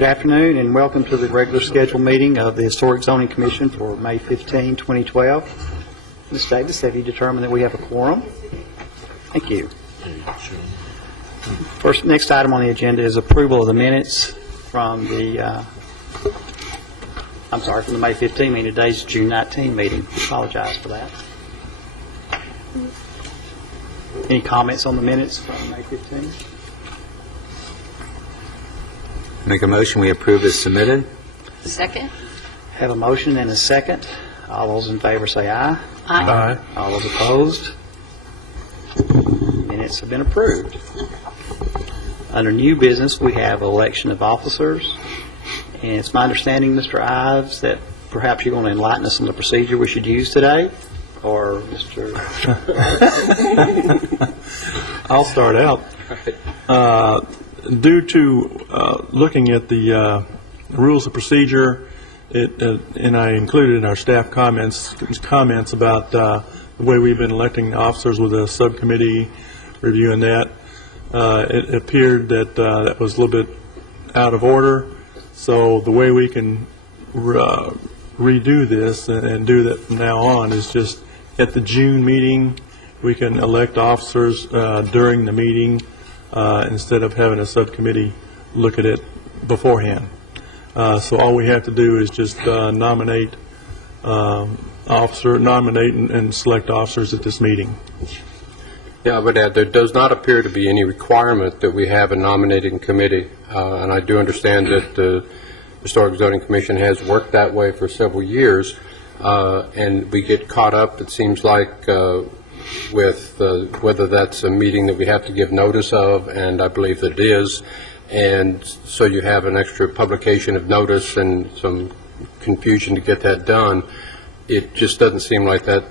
Good afternoon and welcome to the regular scheduled meeting of the Historic Zoning Commission for May 15, 2012. Ms. Davis, have you determined that we have a quorum? Thank you. Next item on the agenda is approval of the minutes from the, from the May 15 meeting. Today's June 19 meeting. Apologize for that. Any comments on the minutes from May 15? Make a motion we approve as submitted. Second. Have a motion and a second. All those in favor say aye. Aye. All those opposed? Minutes have been approved. Under new business, we have election of officers. And it's my understanding, Mr. Ives, that perhaps you're going to enlighten us on the procedure we should use today? Or Mr. I'll start out. Due to looking at the rules of procedure, and I included in our staff comments about the way we've been electing officers with a subcommittee reviewing that. It appeared that that was a little bit out of order. So the way we can redo this and do that from now on is just at the June meeting we can elect officers during the meeting instead of having a subcommittee look at it beforehand. So all we have to do is just nominate and select officers at this meeting. Yeah, I would add there does not appear to be any requirement that we have a nominating committee, and I do understand that the Historic Zoning Commission has worked that way for several years, and we get caught up, it seems like, with whether that's a meeting that we have to give notice of, and I believe that it is, and so you have an extra publication of notice and some confusion to get that done. It just doesn't seem like that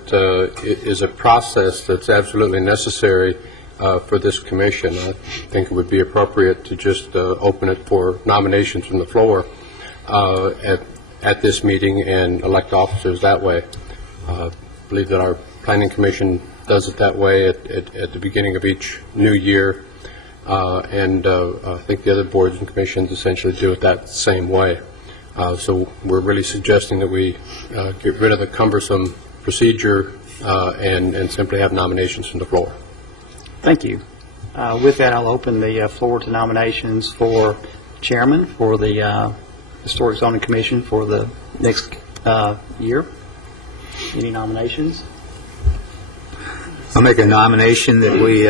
is a process that's absolutely necessary for this commission. I think it would be appropriate to just open it for nominations from the floor at this meeting and elect officers that way. I believe that our Planning Commission does it that way at the beginning of each new year, and I think the other boards and commissions essentially do it that same way. So we're really suggesting that we get rid of the cumbersome procedure and simply have nominations from the floor. Thank you. With that, I'll open the floor to nominations for chairman for the Historic Zoning Commission for the next year. Any nominations? I'll make a nomination that we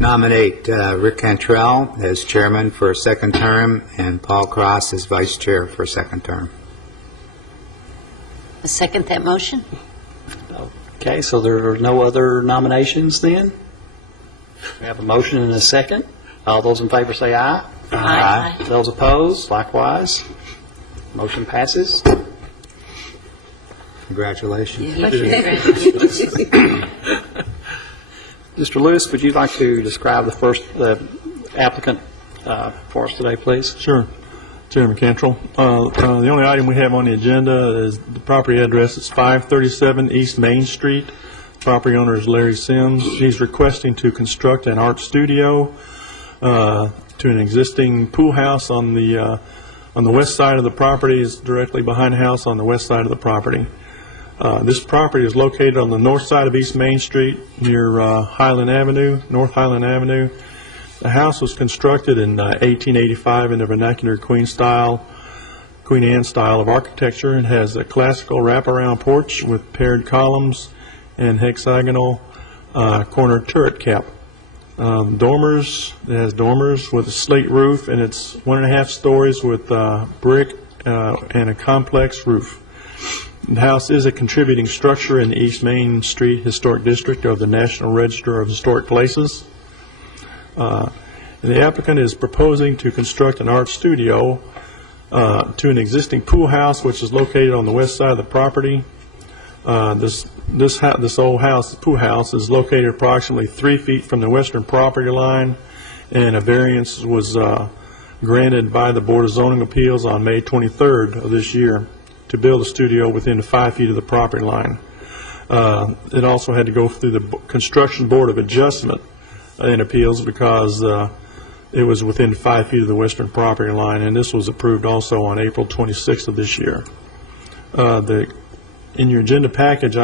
nominate Rick Cantrell as chairman for a second term and Paul Cross as vice chair for a second term. I second that motion. Okay, so there are no other nominations then? We have a motion and a second. All those in favor say aye. Aye. Those opposed, likewise. Motion passes. Congratulations. Mr. Lewis, would you like to describe the applicant for us today, please? Sure. Chairman Cantrell. The only item we have on the agenda is the property address. It's 537 East Main Street. Property owner is Larry Sims. He's requesting to construct an art studio to an existing pool house on the west side of the property. Is directly behind the house on the west side of the property. This property is located on the north side of East Main Street near North Highland Avenue. The house was constructed in 1885 in the vernacular Queen Anne style of architecture. It has a classical wraparound porch with paired columns and hexagonal corner turret cap. It has dormers with a slate roof, and it's 1.5 stories with brick and a complex roof. The house is a contributing structure in the East Main Street Historic District of the National Register of Historic Places. The applicant is proposing to construct an art studio to an existing pool house, which is located on the west side of the property. This old house, the pool house, is located approximately 3 feet from the western property line, and a variance was granted by the Board of Zoning Appeals on May 23rd of this year to build a studio within 5 feet of the property line. It also had to go through the Construction Board of Adjustment in appeals because it was within 5 feet of the western property line, and this was approved also on April 26th of this year. In your agenda package,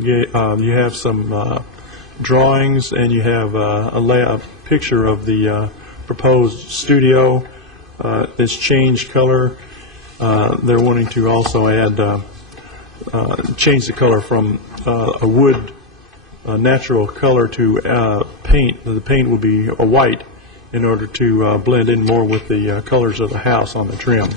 you have some drawings, and you have a picture of the proposed studio. It's changed color. They're wanting to also add, change the color from a wood natural color to paint. The paint will be a white in order to blend in more with the colors of the house on the trim.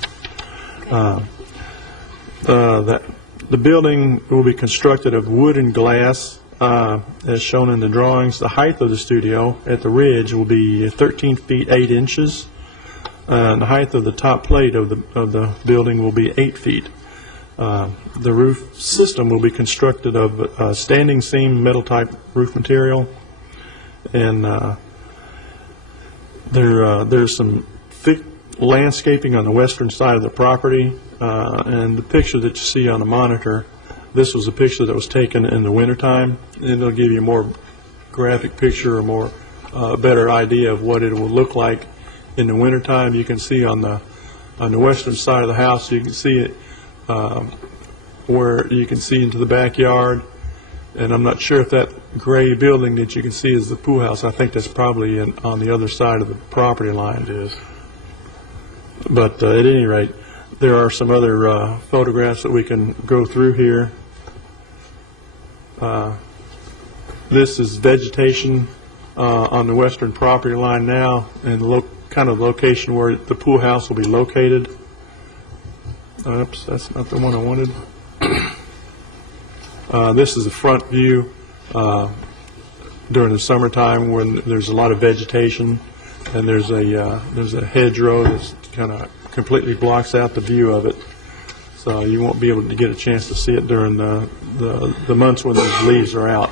The building will be constructed of wood and glass, as shown in the drawings. The height of the studio at the ridge will be 13 feet 8 inches. And the height of the top plate of the building will be 8 feet. The roof system will be constructed of standing seam metal type roof material, and there's some thick landscaping on the western side of the property. And the picture that you see on the monitor, this was a picture that was taken in the wintertime, and it'll give you a more graphic picture, a better idea of what it will look like in the wintertime. You can see on the western side of the house, you can see it where you can see into the backyard, and I'm not sure if that gray building that you can see is the pool house. I think that's probably on the other side of the property line. It is. But at any rate, there are some other photographs that we can go through here. This is vegetation on the western property line now, and kind of location where the pool house will be located. Oops, that's not the one I wanted. This is the front view during the summertime when there's a lot of vegetation, and there's a hedgerow that kind of completely blocks out the view of it, so you won't be able to get a chance to see it during the months when those leaves are out.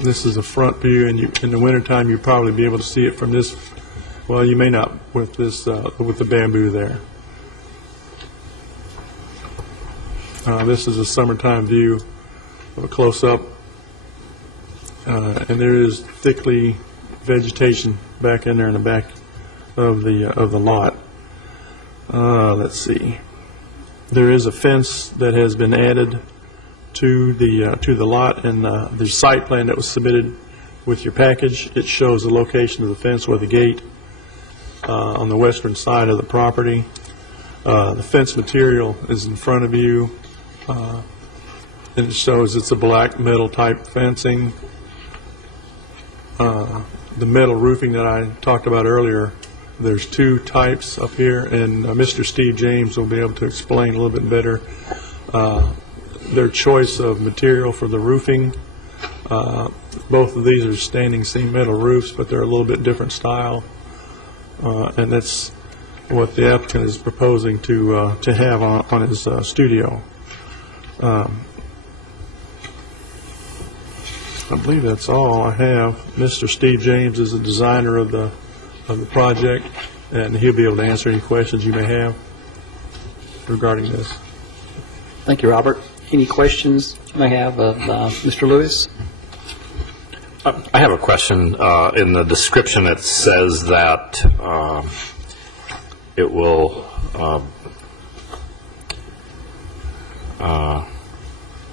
This is a front view, and in the wintertime you'll probably be able to see it from this. Well, you may not with this with the bamboo there. This is a summertime view of a close-up, and there is thickly vegetation back in there in the back of the lot. Let's see. There is a fence that has been added to the lot, and the site plan that was submitted with your package, it shows the location of the fence with the gate on the western side of the property. The fence material is in front of you, and it shows it's a black metal type fencing. The metal roofing that I talked about earlier, there's two types up here, and Mr. Steve James will be able to explain a little bit better their choice of material for the roofing. Both of these are standing seam metal roofs, but they're a little bit different style, and that's what the applicant is proposing to have on his studio. I believe that's all I have. Mr. Steve James is the designer of the project, and he'll be able to answer any questions you may have regarding this. Thank you, Robert. Any questions you may have of Mr. Lewis? I have a question. In the description, it says that it will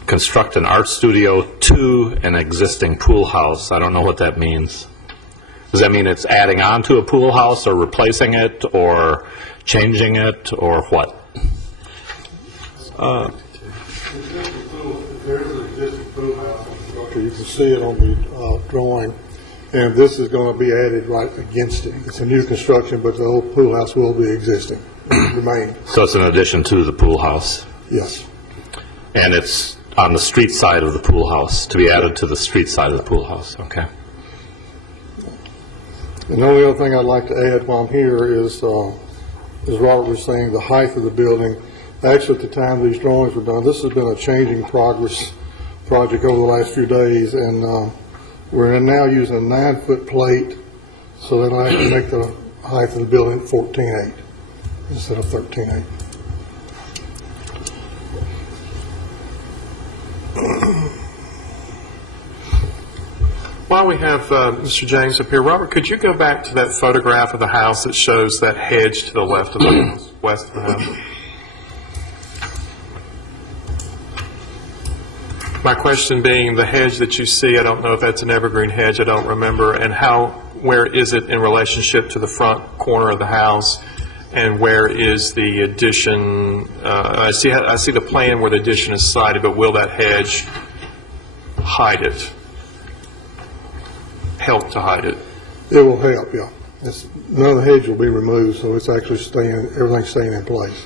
construct an art studio to an existing pool house. I don't know what that means. Does that mean it's adding on to a pool house, or replacing it, or changing it, or what? There's an existing pool house structure. You can see it on the drawing, and this is going to be added right against it. It's a new construction, but the old pool house will be existing, remain. So it's an addition to the pool house, Yes. and it's on the street side of the pool house, to be added to the street side of the pool house. Okay. And the only other thing I'd like to add while I'm here is, as Robert was saying, the height of the building. Actually, at the time these drawings were done, this has been a changing progress project over the last few days, and we're now using a 9-foot plate, so that'll actually make the height of the building 14.8 instead of 13.8. Well, while we have Mr. James up here, Robert, could you go back to that photograph of the house that shows that hedge to the left of the house, west of the house? My question being, the hedge that you see, I don't know if that's an evergreen hedge, I don't remember, and where is it in relationship to the front corner of the house, and where is the addition? I see the plan where the addition is sited, but will that hedge hide it? Help to hide it? It will help, yeah. None of the hedge will be removed, so it's actually everything's staying in place.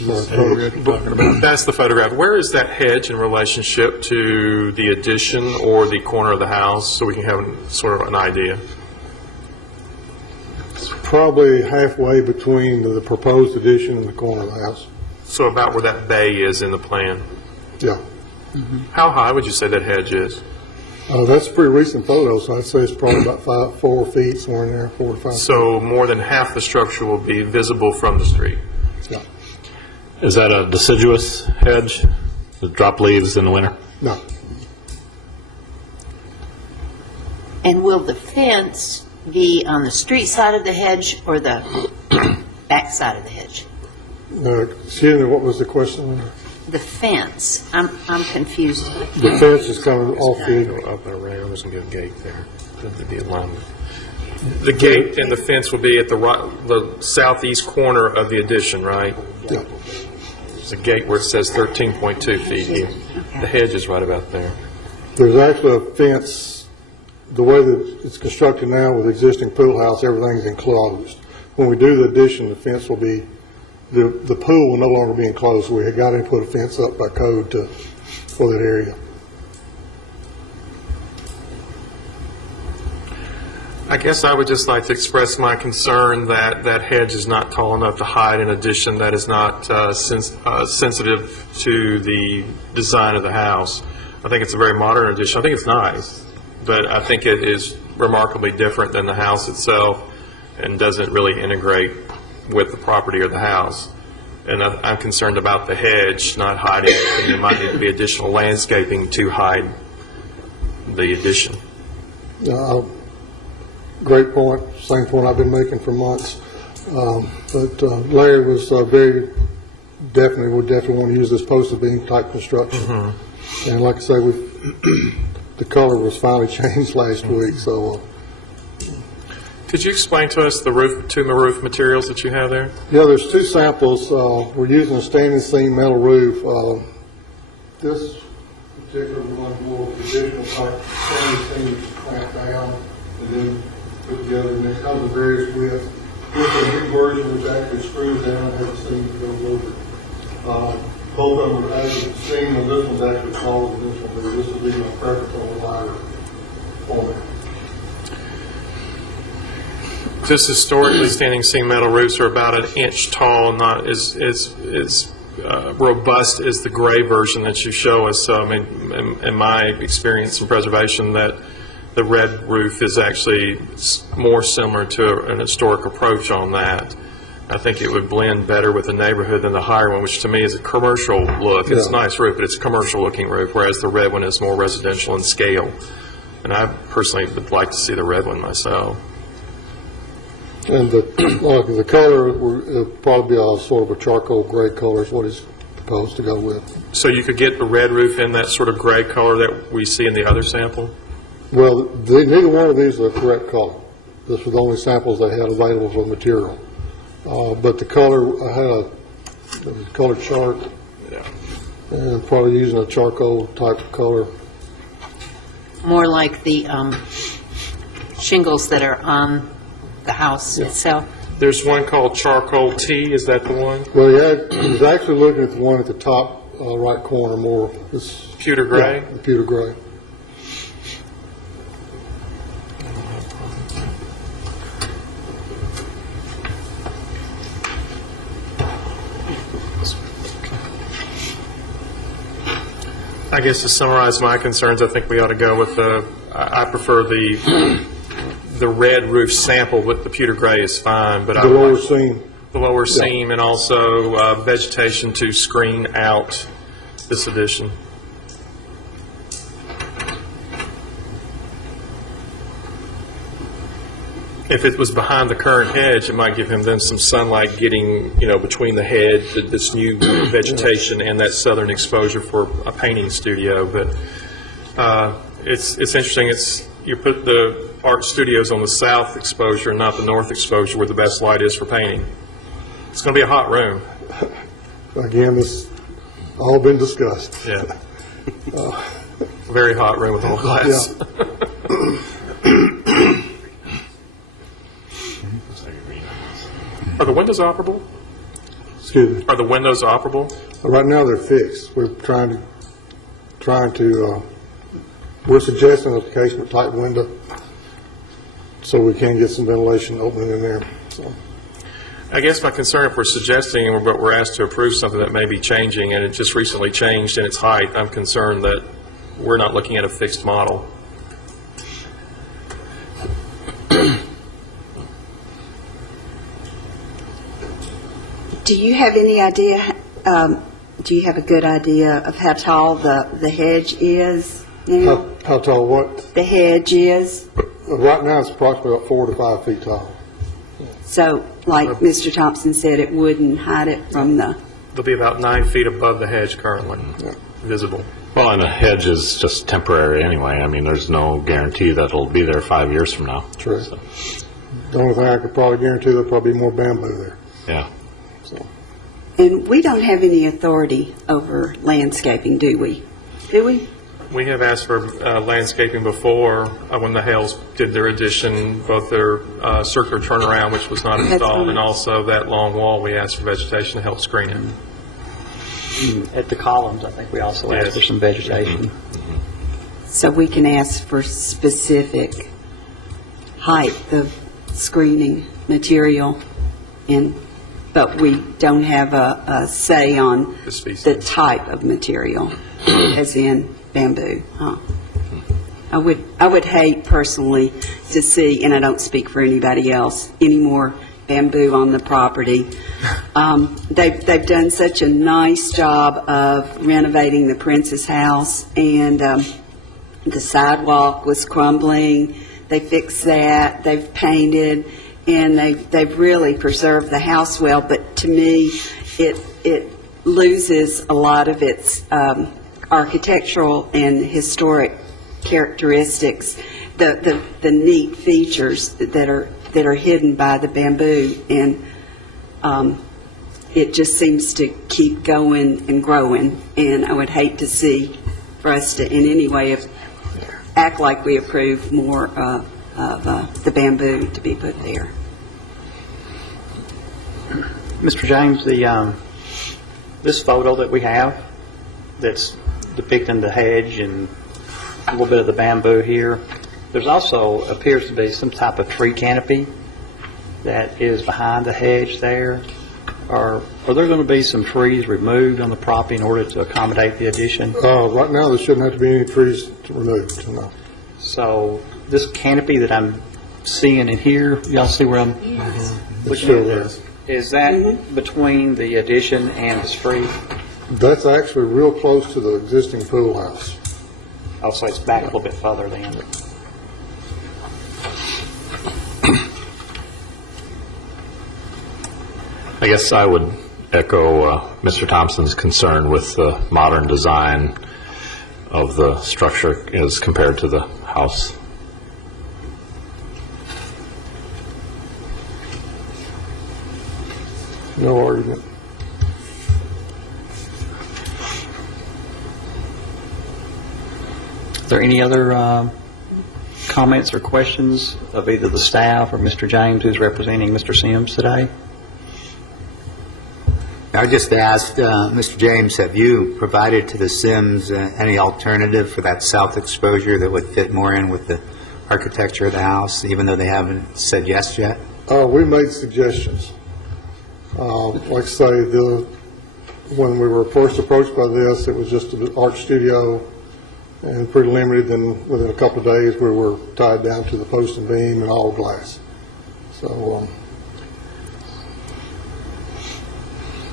That's the photograph. Where is that hedge in relationship to the addition or the corner of the house, so we can have sort of an idea? It's probably halfway between the proposed addition and the corner of the house. So about where that bay is in the plan. Yeah. How high would you say that hedge is? That's a pretty recent photo, so I'd say it's probably about 4 feet, somewhere in there, 4 to 5 feet. So more than half the structure will be visible from the street. Yeah. Is that a deciduous hedge? Does it drop leaves in the winter? No. And will the fence be on the street side of the hedge or the back side of the hedge? Excuse me, what was the question? The fence, I'm confused. The fence is coming off the, Up and around, there's going to be a gate there. There'll be alignment. The gate and the fence will be at the southeast corner of the addition, right? yeah. There's a gate where it says 13.2 feet here. The hedge is right about there. There's actually a fence, the way that it's constructed now with the existing pool house, everything's enclosed. When we do the addition, the fence will be, the pool will no longer be enclosed. We had got to put a fence up by code for that area. I guess I would just like to express my concern that that hedge is not tall enough to hide an addition that is not sensitive to the design of the house. I think it's a very modern addition. I think it's nice, but I think it is remarkably different than the house itself and doesn't really integrate with the property or the house. And I'm concerned about the hedge not hiding, and there might need to be additional landscaping to hide the addition. Great point, same point I've been making for months. But Larry was would definitely want to use this poster beam type construction. And like I say, the color was finally changed last week, so. Could you explain to us the roof materials that you have there? Yeah, there's 2 samples. We're using a standing seam metal roof. This particular one will traditional type standing seam clamped down and then put together, and it comes in various widths. This is a new version which actually screws down and has a seam that goes over it. Both of them are actually seam, and this one's actually smaller than this one, but this will be my preference on the lighter format. Just historically, standing seam metal roofs are about 1 inch tall, not as robust as the gray version that you show us. So, I mean, in my experience in preservation, that the red roof is actually more similar to an historic approach on that. I think it would blend better with the neighborhood than the higher one, which to me is a commercial look. It's a nice roof, but it's a commercial-looking roof, whereas the red one is more residential in scale. And I personally would like to see the red one myself. And the color will probably be a sort of a charcoal gray color is what he's proposed to go with. So you could get the red roof in that sort of gray color that we see in the other sample? Well, neither one of these are the correct color. This was the only samples they had available for material. But the color, I had a color chart, and probably using a charcoal type of color. More like the shingles that are on the house itself. There's one called Charcoal Tea, is that the one? Well, he was actually looking at the one at the top right corner more. Pewter gray? Yeah, the pewter gray. I guess to summarize my concerns, I think we ought to go with I prefer the red roof sample with the pewter gray is fine, but The lower seam. the lower seam and also vegetation to screen out this addition. if it was behind the current hedge, it might give him then some sunlight getting, between the hedge, this new vegetation, and that southern exposure for a painting studio. But it's interesting. You put the art studios on the south exposure and not the north exposure where the best light is for painting. It's going to be a hot room. Again, this all been discussed. Yeah. Very hot room with all glass. Are the windows operable? Excuse me. Are the windows operable? Right now, they're fixed. We're trying to, we're suggesting a casement type window so we can get some ventilation opening in there. So. I guess my concern, if we're suggesting, but we're asked to approve something that may be changing, and it just recently changed in its height, I'm concerned that we're not looking at a fixed model. Do you have any idea, do you have a good idea of how tall the hedge is now? How tall what? The hedge is? Right now, it's approximately about 4 to 5 feet tall. So, like Mr. Thompson said, it wouldn't hide it from the... They'll be about 9 feet above the hedge currently, visible. Well, and a hedge is just temporary anyway. I mean, there's no guarantee that it'll be there 5 years from now. True. So, The only thing I could probably guarantee, there'll probably be more bamboo there. yeah. So. And we don't have any authority over landscaping, do we? Do we? We have asked for landscaping before, when the Hales did their addition, both their circular turnaround, which was not installed, and also that long wall, we asked for vegetation to help screen it. At the columns, I think we also asked for some vegetation. So we can ask for specific height of screening material, but we don't have a say on The species. the type of material, as in bamboo. Huh? I would hate personally to see, and I don't speak for anybody else, any more bamboo on the property. They've done such a nice job of renovating the Princess House, and the sidewalk was crumbling. They fixed that. They've painted, and they've really preserved the house well. But to me, it loses a lot of its architectural and historic characteristics, the neat features that are hidden by the bamboo, and it just seems to keep going and growing. And I would hate to see for us to in any way act like we approve more of the bamboo to be put there. Mr. James, this photo that we have that's depicting the hedge and a little bit of the bamboo here, there's also appears to be some type of tree canopy that is behind the hedge there. Are there going to be some trees removed on the property in order to accommodate the addition? Right now, there shouldn't have to be any trees to remove. So no. So this canopy that I'm seeing in here, y'all see where I'm It's still there. Is that between the addition and the street? That's actually real close to the existing pool house. Oh, so it's back a little bit further then. I guess I would echo Mr. Thompson's concern with the modern design of the structure as compared to the house. No argument. Are there any other comments or questions of either the staff or Mr. James, who's representing Mr. Sims today? I just asked, Mr. James, have you provided to the Sims any alternative for that south exposure that would fit more in with the architecture of the house, even though they haven't said yes yet? We made suggestions. Like I say, when we were first approached by this, it was just an art studio and pretty limited. Then within a couple of days, we were tied down to the post and beam and all glass. So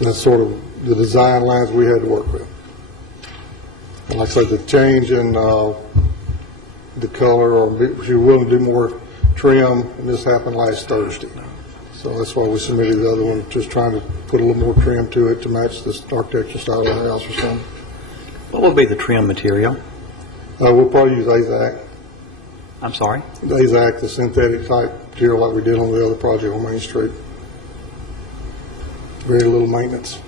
that's sort of the design lines we had to work with. And like I said, the change in the color, or if you're willing to do more trim, and this happened last Thursday. So that's why we submitted the other one, just trying to put a little more trim to it to match this architectural style of the house or something. What will be the trim material? We'll probably use AZAC. I'm sorry? The AZAC, the synthetic type material like we did on the other project on Main Street. Very little maintenance.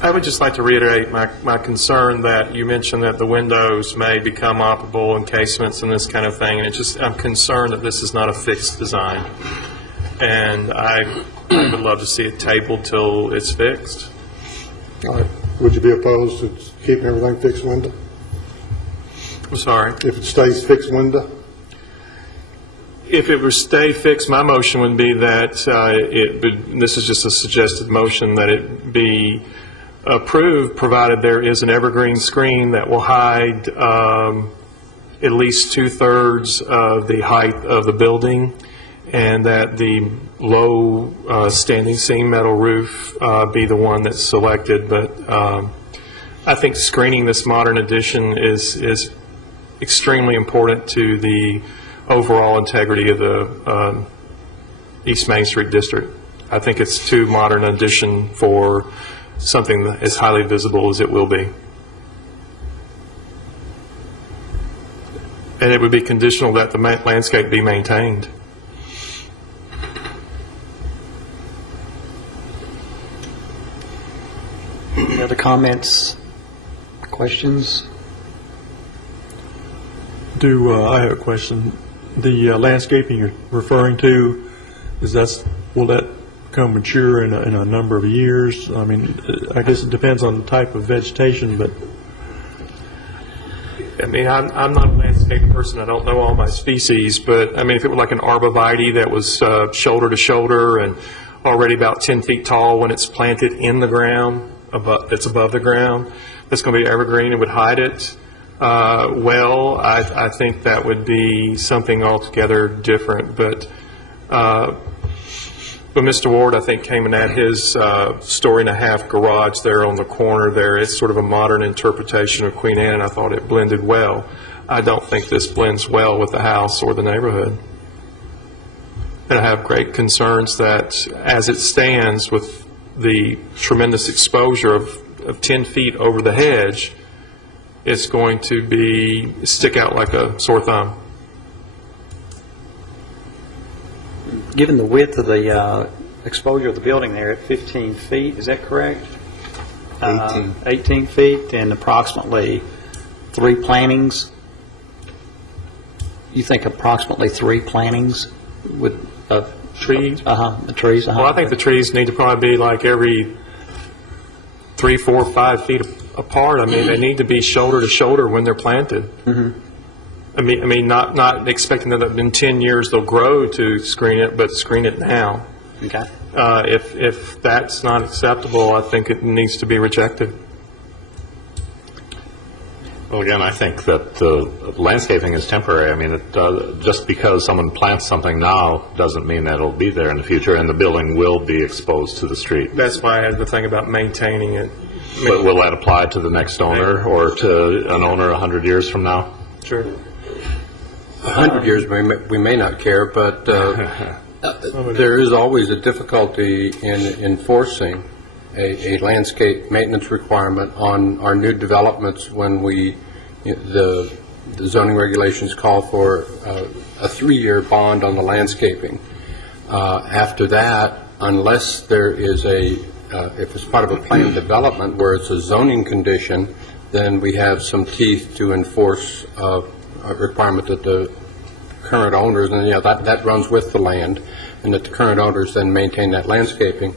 I would just like to reiterate my concern that you mentioned that the windows may become operable and casements and this kind of thing, and I'm concerned that this is not a fixed design. And I would love to see it tabled till it's fixed. All right. Would you be opposed to keeping everything fixed window? I'm sorry. If it stays fixed window? If it were stay fixed, my motion would be that this is just a suggested motion, that it be approved, provided there is an evergreen screen that will hide at least 2/3 of the height of the building, and that the low standing seam metal roof be the one that's selected. But I think screening this modern addition is extremely important to the overall integrity of the East Main Street district. I think it's too modern an addition for something as highly visible as it will be. And it would be conditional that the landscape be maintained. Any other comments, questions? I have a question. The landscaping you're referring to, will that become mature in a number of years? I mean, I guess it depends on the type of vegetation, but I mean, I'm not a landscape person. I don't know all my species, but I mean, if it were like an arborvitae that was shoulder to shoulder and already about 10 feet tall when it's planted in the ground, it's above the ground, that's going to be evergreen, it would hide it. I think that would be something altogether different. But Mr. Ward, I think, came in at his story-and-a-half garage there on the corner there. It's sort of a modern interpretation of Queen Anne, and I thought it blended well. I don't think this blends well with the house or the neighborhood. And I have great concerns that, as it stands, with the tremendous exposure of 10 feet over the hedge, it's going to stick out like a sore thumb. Given the width of the exposure of the building there at 15 feet, is that correct? 18. 18 feet and approximately 3 plantings. You think approximately 3 plantings would Trees? The trees. Well, I think the trees need to probably be like every 3, 4, 5 feet apart. I mean, they need to be shoulder to shoulder when they're planted. Mm-hmm. I mean, not expecting that in 10 years they'll grow to screen it, but screen it now. Okay. If that's not acceptable, I think it needs to be rejected. Well, again, I think that landscaping is temporary. I mean, just because someone plants something now doesn't mean that it'll be there in the future, and the building will be exposed to the street. That's why I had the thing about maintaining it. But will that apply to the next owner or to an owner 100 years from now? Sure. 100 years, we may not care, but there is always a difficulty in enforcing a landscape maintenance requirement on our new developments when the zoning regulations call for a 3-year bond on the landscaping. After that, unless there is if it's part of a planned development where it's a zoning condition, then we have some teeth to enforce a requirement that the current owners, and that runs with the land, and that the current owners then maintain that landscaping.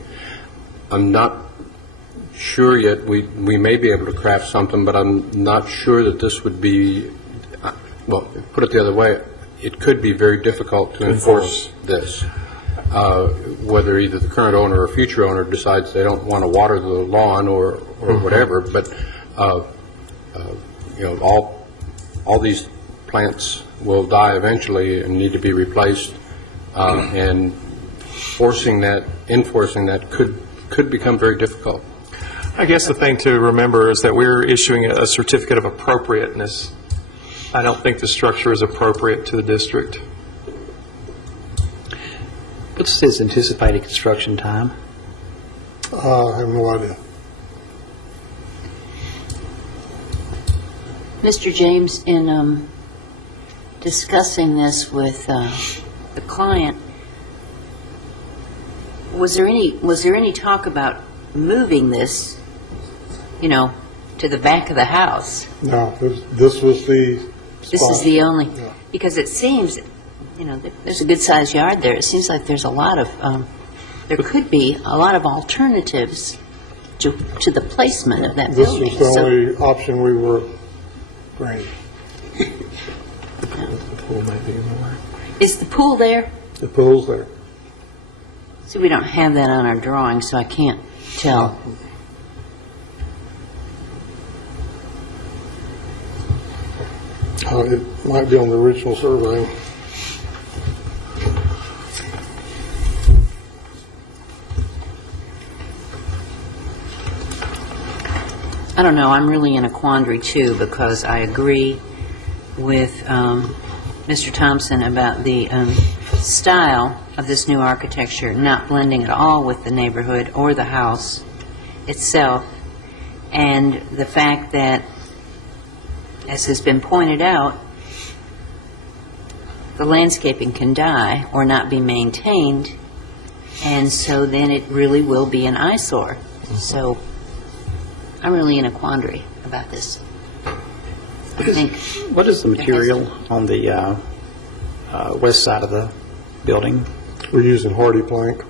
I'm not sure yet. We may be able to craft something, but I'm not sure that this would be, well, put it the other way, it could be very difficult to enforce this. Whether either the current owner or future owner decides they don't want to water the lawn or whatever, but all these plants will die eventually and need to be replaced, and enforcing that could become very difficult. I guess the thing to remember is that we're issuing a certificate of appropriateness. I don't think the structure is appropriate to the district. What's his anticipated construction time? I have no idea. Mr. James, in discussing this with the client, was there any talk about moving this, to the back of the house? No, this was the spot. This is the only, Yeah. because it seems, there's a good-sized yard there. It seems like there's a lot of, there could be a lot of alternatives to the placement of that This building. was the So- only option we were granted. Is the pool there? The pool's there. See, we don't have that on our drawing, so I can't tell. It might be on the original survey. I don't know, I'm really in a quandary too, because I agree with Mr. Thompson about the style of this new architecture, not blending at all with the neighborhood or the house itself, and the fact that, as has been pointed out, the landscaping can die or not be maintained, and so then it really will be an eyesore. So I'm really in a quandary about this. I think What is the material on the west side of the building? We're using hardy plank.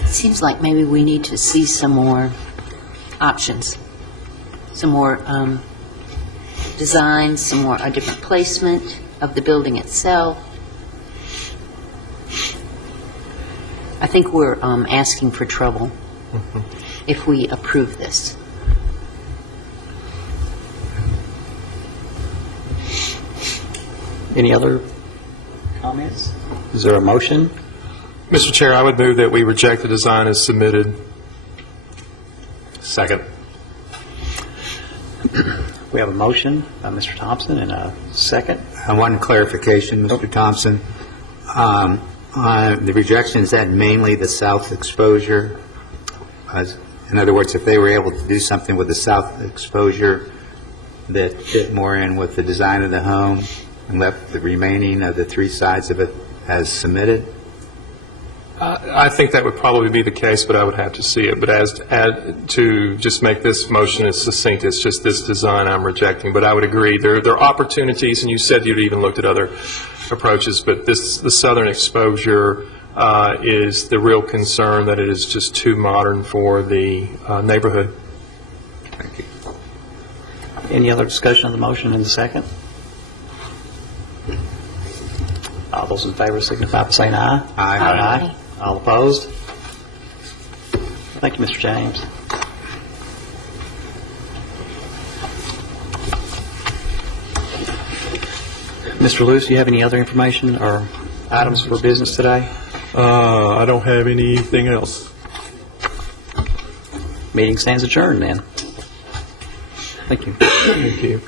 it seems like maybe we need to see some more options, some more designs, a different placement of the building itself. I think we're asking for trouble if we approve this. Any other comments? Is there a motion? Mr. Chair, I would move that we reject the design as submitted. Second. We have a motion by Mr. Thompson and a second. One clarification, Mr. Thompson. The rejection, is that mainly the south exposure? In other words, if they were able to do something with the south exposure that fit more in with the design of the home and left the remaining of the three sides of it as submitted? I think that would probably be the case, but I would have to see it. But to just make this motion as succinct, it's just this design I'm rejecting. But I would agree, there are opportunities, and you said you'd even looked at other approaches, but the southern exposure is the real concern, that it is just too modern for the neighborhood. Thank you. Any other discussion of the motion in the second? All those in favor signify by saying aye. Aye. Aye. All opposed? Thank you, Mr. James. Mr. Lewis, do you have any other information or items for business today? I don't have anything else. Meeting stands adjourned then. Thank you. Thank you.